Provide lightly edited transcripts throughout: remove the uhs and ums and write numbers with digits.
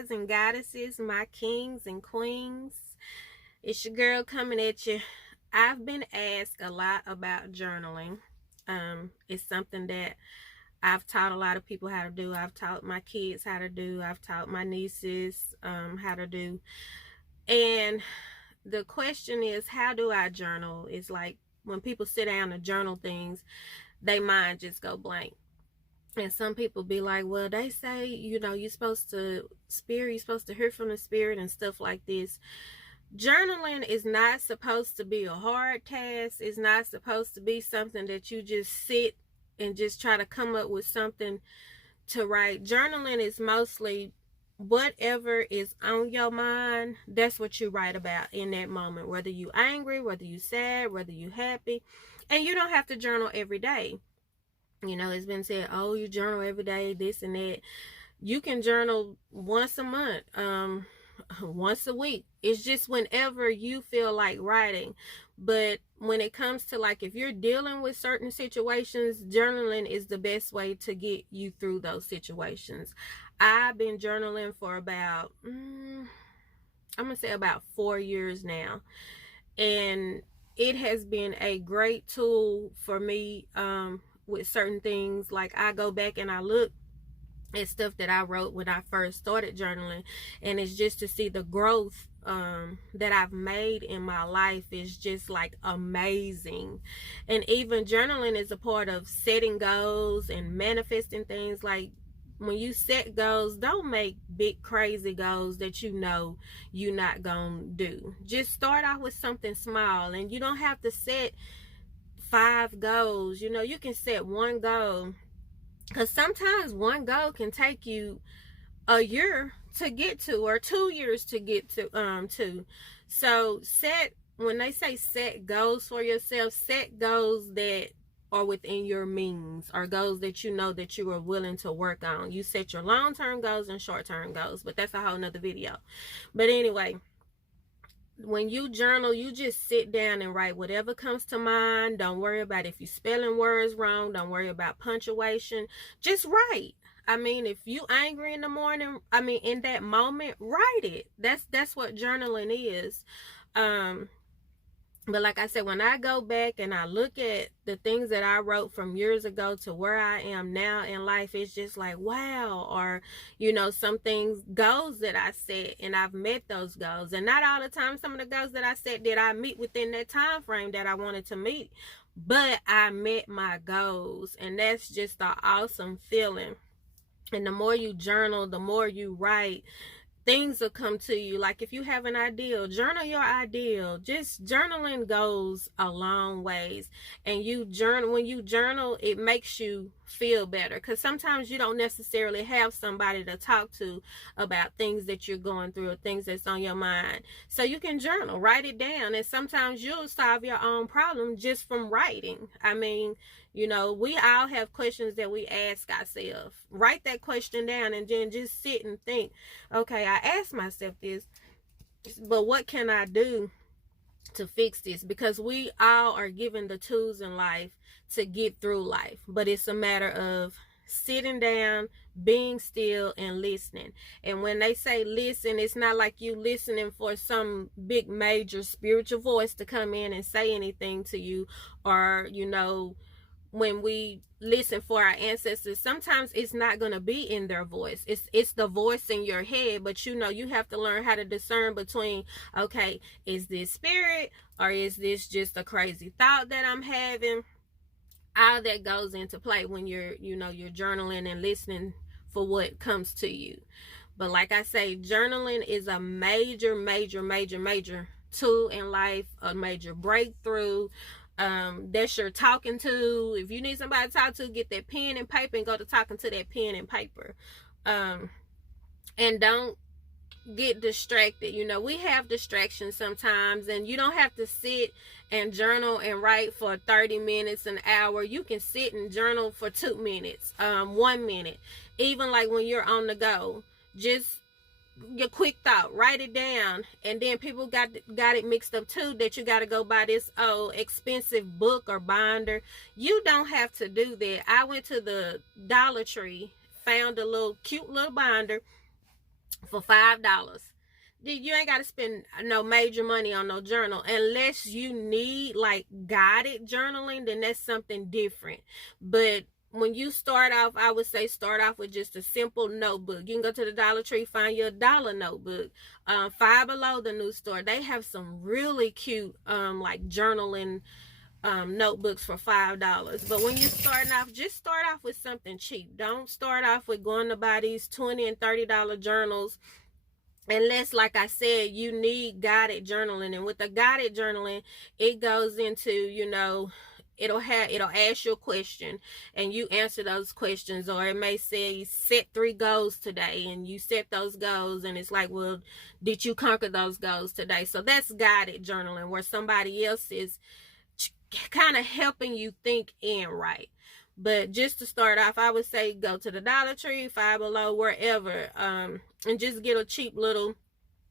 gods and goddesses, my kings and queens. It's your girl coming at you. I've been asked a lot about journaling. It's something that I've taught a lot of people how to do. I've taught my kids how to do. I've taught my nieces how to do. And the question is, how do I journal? It's like when people sit down to journal things, they mind just go blank. And some people be like, well, they say, you're supposed to you're supposed to hear from the spirit and stuff like this. Journaling is not supposed to be a hard task. It's not supposed to be something that you just sit and just try to come up with something to write. Journaling is mostly whatever is on your mind, that's what you write about in that moment, whether you angry, whether you sad, whether you happy. And you don't have to journal every day. It's been said, oh, you journal every day, this and that. You can journal once a month, once a week. It's just whenever you feel like writing. But when it comes to, like, if you're dealing with certain situations, journaling is the best way to get you through those situations. I've been journaling for about, I'm going to say about 4 years now. And it has been a great tool for me, with certain things. Like, I go back and I look at stuff that I wrote when I first started journaling, and it's just to see the growth that I've made in my life is just like amazing. And even journaling is a part of setting goals and manifesting things. Like, when you set goals, don't make big crazy goals that you're not gonna do. Just start out with something small, and you don't have to set 5 goals. You can set one goal, because sometimes one goal can take you a year to get to, or 2 years to get to. So when they say set goals for yourself, set goals that are within your means, or goals that that you are willing to work on. You set your long-term goals and short-term goals, but that's a whole nother video. But anyway, when you journal, you just sit down and write whatever comes to mind. Don't worry about if you're spelling words wrong. Don't worry about punctuation. Just write. If you angry in the morning, in that moment, write it. That's what journaling is. But like I said, when I go back and I look at the things that I wrote from years ago to where I am now in life, it's just like, wow. Or, some things, goals that I set, and I've met those goals. And not all the time, some of the goals that I set did I meet within that time frame that I wanted to meet. But I met my goals, and that's just an awesome feeling. And the more you journal, the more you write, things will come to you. Like, if you have an ideal, journal your ideal. Just journaling goes a long ways. And when you journal, it makes you feel better, because sometimes you don't necessarily have somebody to talk to about things that you're going through or things that's on your mind. So you can journal, write it down, and sometimes you'll solve your own problem just from writing. We all have questions that we ask ourselves. Write that question down, and then just sit and think, okay, I asked myself this, but what can I do to fix this? Because we all are given the tools in life to get through life, but it's a matter of sitting down, being still, and listening. And when they say listen, it's not like you listening for some big major spiritual voice to come in and say anything to you, or when we listen for our ancestors, sometimes it's not going to be in their voice. It's the voice in your head. But you have to learn how to discern between, okay, is this spirit, or is this just a crazy thought that I'm having? All that goes into play when you're journaling and listening for what comes to you. But like I say, journaling is a major tool in life, a major breakthrough. That's your talking to. If you need somebody to talk to, get that pen and paper and go to talking to that pen and paper. And don't get distracted. We have distractions sometimes, and you don't have to sit and journal and write for 30 minutes, an hour. You can sit and journal for 2 minutes, 1 minute. Even like when you're on the go, just your quick thought, write it down. And then people got it mixed up too, that you got to go buy this expensive book or binder. You don't have to do that. I went to the Dollar Tree, found a cute little binder, for $5. You ain't got to spend no major money on no journal unless you need like guided journaling. Then that's something different. But when you start off, I would say start off with just a simple notebook. You can go to the Dollar Tree, find your dollar notebook. Five Below, the new store, they have some really cute like journaling notebooks for $5. But when you're starting off, just start off with something cheap. Don't start off with going to buy these $20 and $30 journals unless, like I said, you need guided journaling. And with the guided journaling, it goes into, you know, it'll ask you a question and you answer those questions, or it may say set 3 goals today and you set those goals, and it's like, well, did you conquer those goals today? So that's guided journaling, where somebody else is kind of helping you think and write. But just to start off, I would say go to the Dollar Tree, Five Below, wherever, and just get a cheap little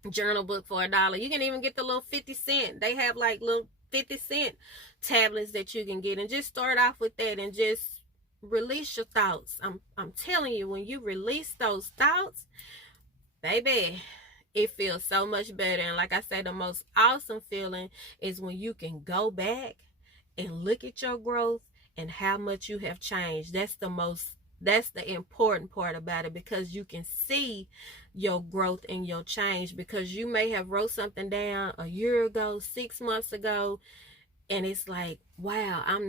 journal book for $1. You can even get the little 50-cent. They have like little 50-cent tablets that you can get, and just start off with that and just release your thoughts. I'm telling you, when you release those thoughts, baby, it feels so much better. And like I said, the most awesome feeling is when you can go back and look at your growth and how much you have changed. That's the important part about it, because you can see your growth and your change. Because you may have wrote something down a year ago, 6 months ago, and it's like, wow, I'm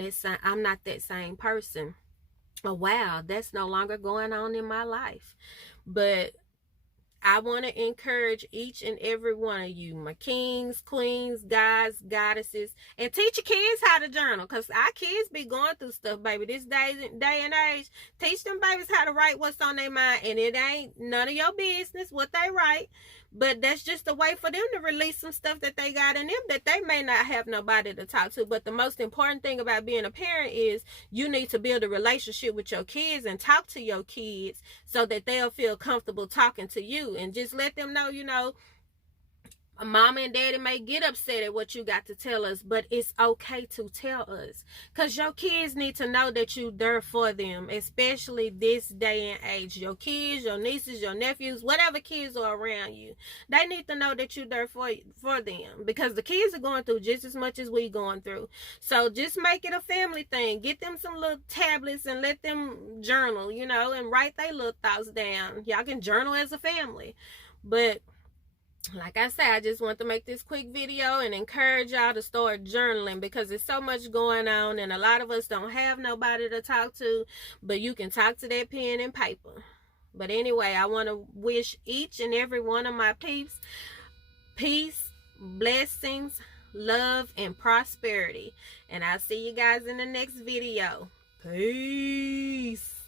not that same person. Oh, wow, that's no longer going on in my life. But I want to encourage each and every one of you, my kings, queens, guys, goddesses, and teach your kids how to journal, because our kids be going through stuff, baby. This day and age, teach them babies how to write what's on their mind, and it ain't none of your business what they write, but that's just a way for them to release some stuff that they got in them that they may not have nobody to talk to. But the most important thing about being a parent is you need to build a relationship with your kids and talk to your kids so that they'll feel comfortable talking to you, and just let them know, you know, mama and daddy may get upset at what you got to tell us, but it's okay to tell us, because your kids need to know that you're there for them, especially this day and age. Your kids, your nieces, your nephews, whatever kids are around you, they need to know that you're there for them, because the kids are going through just as much as we going through. So just make it a family thing. Get them some little tablets and let them journal, you know, and write their little thoughts down. Y'all can journal as a family. But like I said, I just want to make this quick video and encourage y'all to start journaling, because there's so much going on and a lot of us don't have nobody to talk to, but you can talk to that pen and paper. But anyway, I want to wish each and every one of my peeps peace, blessings, love, and prosperity. And I'll see you guys in the next video. Peace.